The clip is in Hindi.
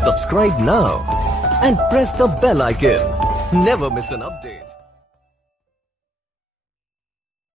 Subscribe now and press the bell icon. Never miss an update.